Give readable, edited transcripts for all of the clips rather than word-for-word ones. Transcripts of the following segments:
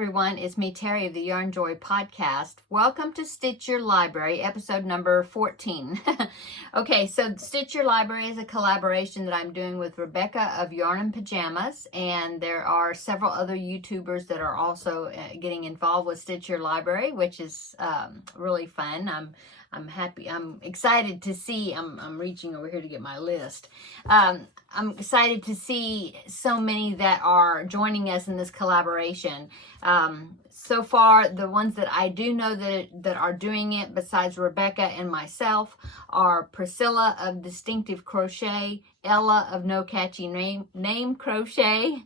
everyone, it's me, Terri of the Yarnjoy podcast. Welcome to Stitch Your Library, episode number 14. Okay, so Stitch Your Library is a collaboration that I'm doing with Rebecca of Yarn and Pajamas, and there are several other YouTubers that are also getting involved with Stitch Your Library, which is really fun. I'm happy. I'm excited to see. I'm reaching over here to get my list. I'm excited to see so many that are joining us in this collaboration. So far, the ones that I do know that are doing it, besides Rebecca and myself, are Priscilla of Distinctive Crochet, Ella of No Catchy Name Crochet,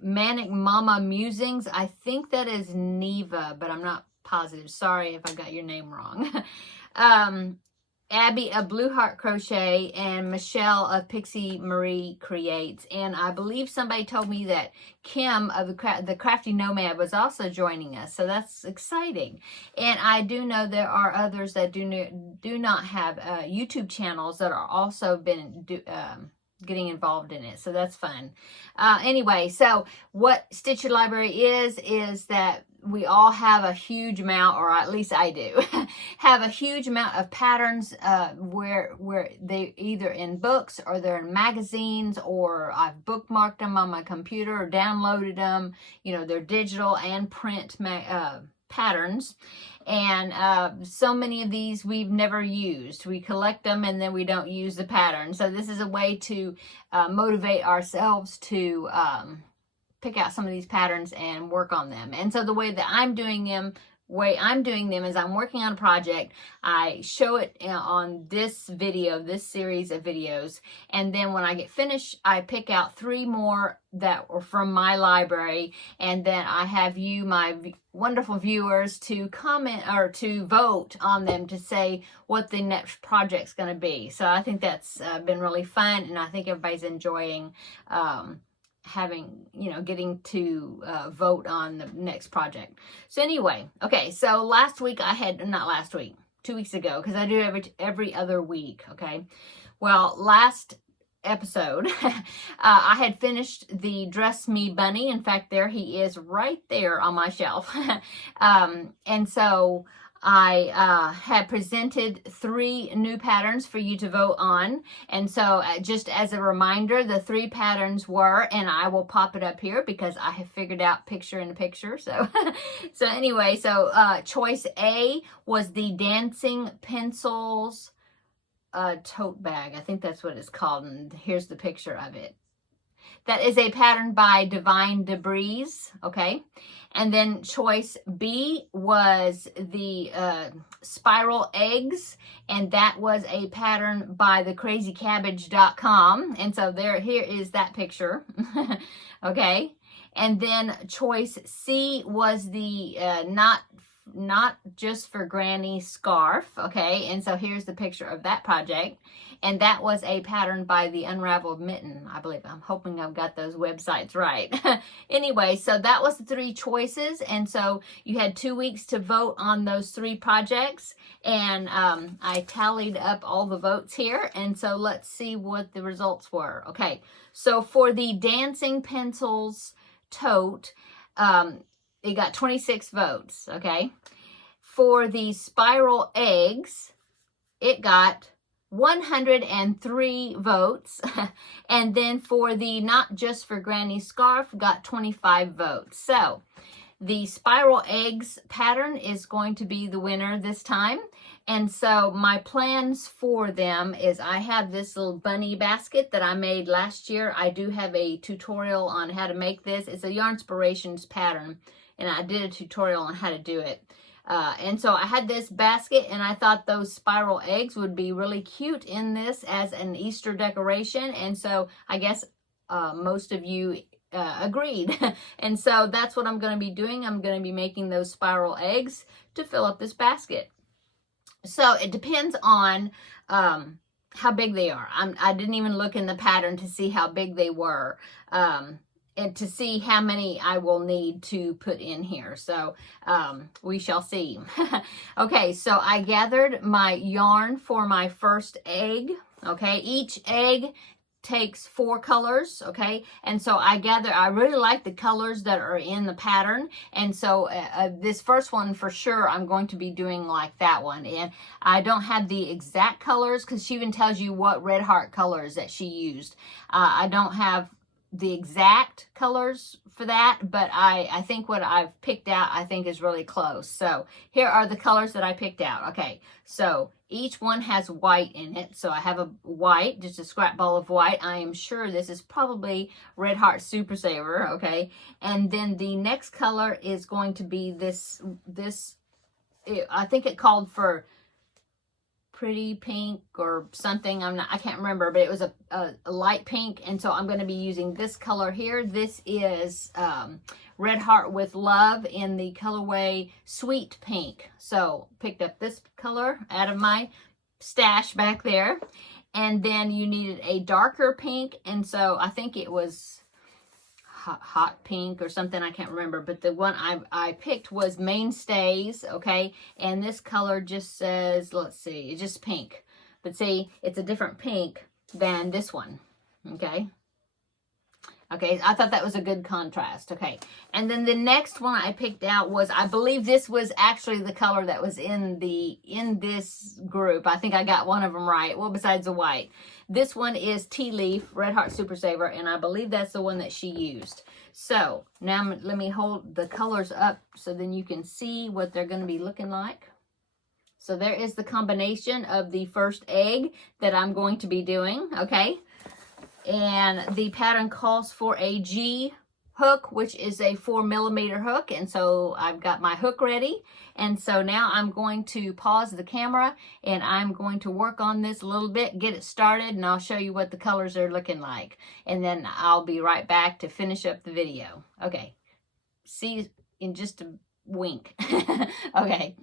Manic Mama Musings. I think that is Neva, but I'm not positive. Sorry if I got your name wrong. Abby of Blue Heart Crochet, and Michelle of Pixie Marie Creates. And I believe somebody told me that Kim of the Crafty Nomad was also joining us, so that's exciting. And I do know there are others that do not have YouTube channels that are also been getting involved in it, so that's fun. Anyway, so what Stitch Your Library is that we all have a huge amount, or at least I do, have a huge amount of patterns where they either in books or they're in magazines, or I've bookmarked them on my computer or downloaded them. You know, they're digital and print patterns. And so many of these we've never used. We collect them and then we don't use the pattern. So this is a way to motivate ourselves to pick out some of these patterns and work on them. And so the way I'm doing them is I'm working on a project. I show it on this series of videos, and then when I get finished, I pick out 3 more that were from my library, and then I have you, my wonderful viewers, to comment or to vote on them to say what the next project's going to be. So I think that's been really fun, and I think everybody's enjoying getting to vote on the next project. So anyway, okay, so last week not last week, 2 weeks ago, because I do every other week, okay? Well, last episode, I had finished the Dress Me Bunny. In fact, there he is right there on my shelf. And so I had presented 3 new patterns for you to vote on. And so just as a reminder, the 3 patterns were, and I will pop it up here because I have figured out picture in the picture. So, anyway, choice A was the Dancing Pencils tote bag. I think that's what it's called. And here's the picture of it. That is a pattern by Divine Debris, okay? And then choice B was the spiral eggs, and that was a pattern by thecrazycabbage.com. And so here is that picture, okay? And then choice C was the not just for granny scarf, okay? And so here's the picture of that project, and that was a pattern by the Unraveled Mitten, I believe. I'm hoping I've got those websites right. Anyway, so that was the 3 choices, and so you had 2 weeks to vote on those 3 projects, and I tallied up all the votes here, and so let's see what the results were. Okay, so for the Dancing Pencils tote, it got 26 votes, okay? For the spiral eggs, it got 103 votes. And then for the Not Just for Granny scarf, got 25 votes. So the spiral eggs pattern is going to be the winner this time. And so my plans for them is I have this little bunny basket that I made last year. I do have a tutorial on how to make this. It's a Yarnspirations pattern, and I did a tutorial on how to do it. And so I had this basket, and I thought those spiral eggs would be really cute in this as an Easter decoration. And so I guess most of you agreed. And so that's what I'm going to be doing. I'm going to be making those spiral eggs to fill up this basket. So it depends on how big they are. I didn't even look in the pattern to see how big they were. And to see how many I will need to put in here. So we shall see. Okay, so I gathered my yarn for my first egg. Okay, each egg takes 4 colors, okay? And so I really like the colors that are in the pattern. And so this first one for sure I'm going to be doing like that one. And I don't have the exact colors because she even tells you what red heart colors that she used. I don't have the exact colors for that, but I think what I've picked out I think is really close. So here are the colors that I picked out. Okay, so each one has white in it. So I have a white, just a scrap ball of white. I am sure this is probably Red Heart Super Saver, okay? And then the next color is going to be this, I think it called for pretty pink or something. I can't remember, but it was a light pink. And so I'm going to be using this color here. This is Red Heart with Love in the colorway Sweet Pink. So picked up this color out of my stash back there. And then you needed a darker pink. And so I think it was hot pink or something, I can't remember, but the one I picked was Mainstays, okay? And this color just says, let's see, it's just pink. But see, it's a different pink than this one, okay? Okay, I thought that was a good contrast, okay? And then the next one I picked out was, I believe this was actually the color that was in this group. I think I got one of them right, well, besides the white. This one is Tea Leaf, Red Heart Super Saver, and I believe that's the one that she used. So, now let me hold the colors up so then you can see what they're going to be looking like. So there is the combination of the first egg that I'm going to be doing, okay? And the pattern calls for a G hook, which is a 4mm hook. And so I've got my hook ready. And so now I'm going to pause the camera and I'm going to work on this a little bit, get it started, and I'll show you what the colors are looking like. And then I'll be right back to finish up the video. Okay. See in just a wink. Okay.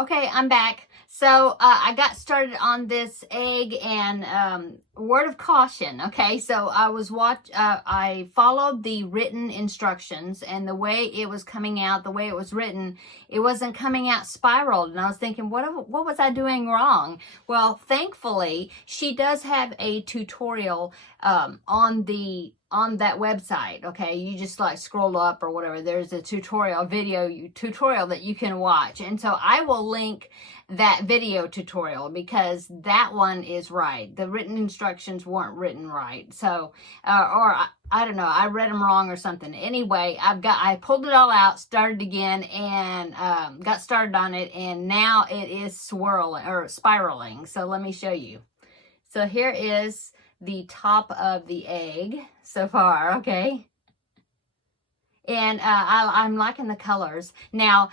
Okay, I'm back. So I got started on this egg, and word of caution. Okay, so I followed the written instructions, and the way it was coming out, the way it was written, it wasn't coming out spiraled. And I was thinking, what was I doing wrong? Well, thankfully, she does have a tutorial on that website. Okay, you just like scroll up or whatever, there's a tutorial that you can watch, and so I will link that video tutorial because that one is right. The written instructions weren't written right, so or I don't know, I read them wrong or something. Anyway, I pulled it all out, started again, and got started on it, and now it is spiraling. So let me show you. So here is the top of the egg so far, okay? And I'm liking the colors. Now,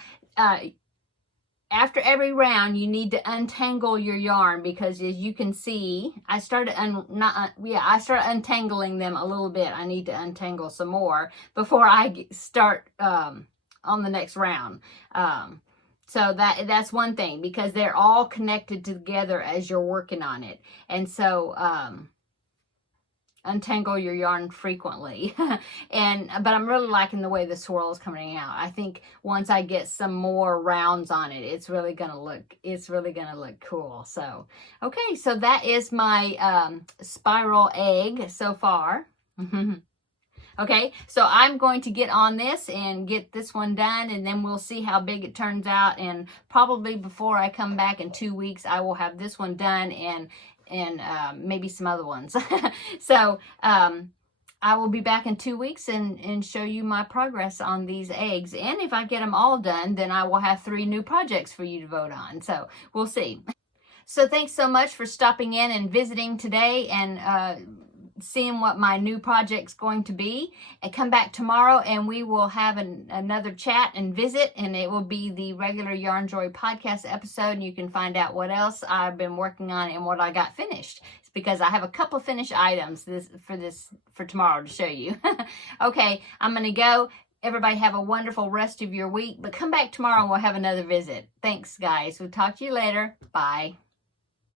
after every round, you need to untangle your yarn because, as you can see, I started untangling them a little bit. I need to untangle some more before I start on the next round. So that's one thing, because they're all connected together as you're working on it. And so untangle your yarn frequently. But I'm really liking the way the swirl is coming out. I think once I get some more rounds on it, it's really gonna look cool. So okay, so that is my spiral egg so far. Okay, so I'm going to get on this and get this one done, and then we'll see how big it turns out. And probably before I come back in 2 weeks, I will have this one done and maybe some other ones. So I will be back in 2 weeks and show you my progress on these eggs. And if I get them all done, then I will have 3 new projects for you to vote on. So we'll see. So thanks so much for stopping in and visiting today, and seeing what my new project's going to be. And come back tomorrow and we will have another chat and visit, and it will be the regular Yarnjoy podcast episode, and you can find out what else I've been working on and what I got finished. It's because I have a couple finished items for tomorrow to show you. Okay, I'm gonna go. Everybody have a wonderful rest of your week, but come back tomorrow and we'll have another visit. Thanks, guys. We'll talk to you later. Bye.